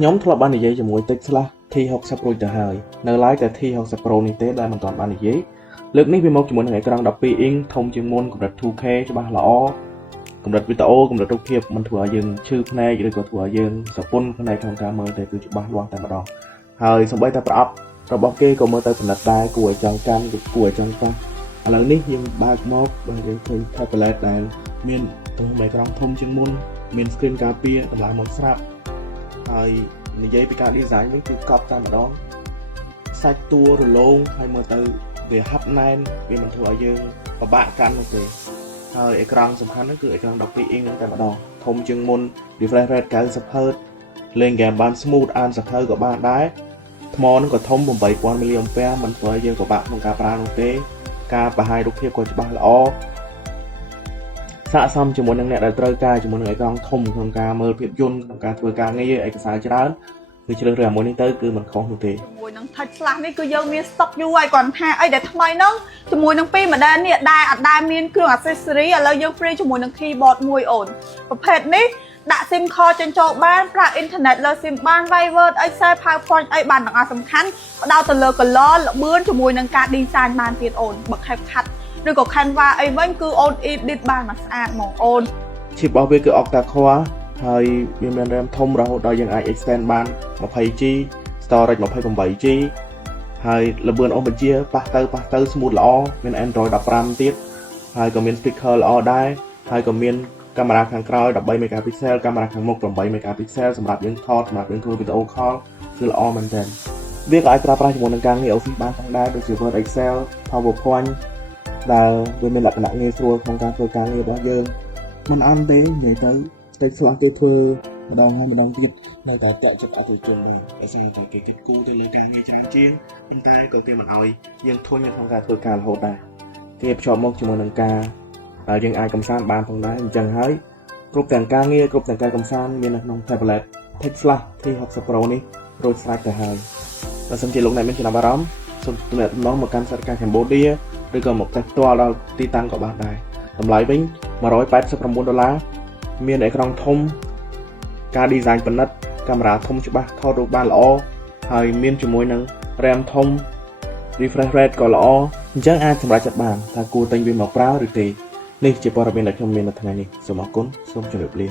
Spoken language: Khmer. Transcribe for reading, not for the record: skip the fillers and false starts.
ខ្ញុំធ្លាប់បាននិយាយជាមួយតិចខ្លះ T60 រួចទៅហើយនៅឡើយតែ T60 Pro នេះទេដែលមិនទាន់បាននិយាយលើកនេះវាមកជាមួយនឹងអេក្រង់12 inch ធំជាងមុនកម្រិត 2K ច្បាស់ល្អកម្រិតវីដេអូកម្រិតរូបភាពមិនធ្វើឲ្យយើងឈឺភ្នែកឬក៏ធ្វើឲ្យយើងសពន់ភ្នែកក្នុងការមើលតែគឺច្បាស់លាស់តែម្ដងហើយសូម្បីតែប្រអប់របស់គេក៏មើលទៅពិនិត្យដែរគួរឲ្យចង់កាន់គួរឲ្យចង់ប៉ះឥឡូវនេះយើងបើកមកបើយើងឃើញ tablet ដែលមានទំហំអេក្រង់ធំជាងមុនមាន screen ការពារតម្លើងមកស្រាប់ហើយនិយាយពីការ design វិញគឺកប់តែម្ដងសាច់តួរលោងហើយមើលទៅវាហាប់ណែនវាមិនធ្វើឲ្យយើងពិបាកកាន់នោះទេហើយអេក្រង់សំខាន់ហ្នឹងគឺអេក្រង់12 inch ហ្នឹងតែម្ដងធំជាងមុន refresh rate 90 Hz លេងហ្គេមបាន smooth អានសភៅក៏បានដែរថ្មហ្នឹងក៏ធំ 8000 mAh មិនធ្វើឲ្យយើងពិបាកក្នុងការប្រើនោះទេការបង្ហាញរូបភាពក៏ច្បាស់ល្អស័ក្តិសមជាមួយនឹងអ្នកដែលត្រូវការជាមួយនឹងអេក្រង់ធំក្នុងការមើលភាពយន្តក្នុងការធ្វើការងារឯកសារច្រើនគឺជ្រើសរើសអាមួយនេះទៅគឺមិនខុសនោះទេជាមួយនឹង touch slash នេះគឺយើងមាន stock យូរហើយគាត់ថាអីដែលថ្មីហ្នឹងជាមួយនឹងពីរ model នេះដែលអត់ដែលមានគ្រឿង accessory ឥឡូវយើង free ជាមួយនឹង keyboard មួយអូនប្រភេទនេះដាក់ SIM card ចេញចូលបានប្រើ internet លើ SIM បាន Viber អី share PowerPoint អីបានទាំងអស់សំខាន់ផ្ដោតទៅលើ color ល្បឿនជាមួយនឹងការ design បានទៀតអូនបើ CapCut ឬក៏ Canva អីវិញគឺអូន edit បានមកស្អាតហ្មងអូន chip របស់វាគឺ octa core ហើយវាមាន RAM ធំរហូតដល់យើងអាច extend បាន 20G storage 28G ហើយល្បឿនអូសបញ្ជាប៉ះទៅ smooth ល្អមាន Android 15 ទៀតហើយក៏មាន speaker ល្អដែរហើយក៏មានកាមេរ៉ាខាងក្រោយ13 megapixel កាមេរ៉ាខាងមុខ8 megapixel សម្រាប់យើងថតសម្រាប់យើងធ្វើវីដេអូ call គឺល្អមែនទែនវាក៏អាចប្រើប្រាស់ជាមួយនឹងការងារ Office បានផងដែរដូចជា Word Excel PowerPoint ដែលវាមានលក្ខណៈងាយស្រួលក្នុងការធ្វើការងាររបស់យើងមិនអន់ទេនិយាយទៅតិចឆ្លាស់គេធ្វើម្ដងហើយម្ដងទៀតនៅតែតាក់ចិត្តអតិថិជនដែរដោយសារតែគេគិតគូរទៅលើការងារច្រើនជាងប៉ុន្តែក៏គេមិនអោយយើងធុញក្នុងការធ្វើការរហូតដែរគេភ្ជាប់មកជាមួយនឹងការយើងអាចកំសាន្តបានផងដែរអញ្ចឹងហើយគ្រប់ទាំងការងារគ្រប់ទាំងការកំសាន្តមាននៅក្នុង tablet Tech Flash T60 Pro នេះរួចស្រេចទៅហើយបើសិនជាលោកអ្នកមានចំណាប់អារម្មណ៍សូមទំនាក់ទំនងមកកាន់សាខាកម្ពុជាឬក៏មកផ្ទះផ្ទាល់ដល់ទីតាំងក៏បានដែរតម្លៃវិញ$189មានអេក្រង់ធំការ design ប៉និតកាមេរ៉ាធំច្បាស់ថតរូបបានល្អហើយមានជាមួយនឹង RAM ធំ refresh rate ក៏ល្អអញ្ចឹងអាចសម្រេចចិត្តបានថាគួរទិញវាមកប្រើឬទេនេះជាព័ត៌មានដែលខ្ញុំមាននៅថ្ងៃនេះសូមអរគុណសូមជម្រាបលា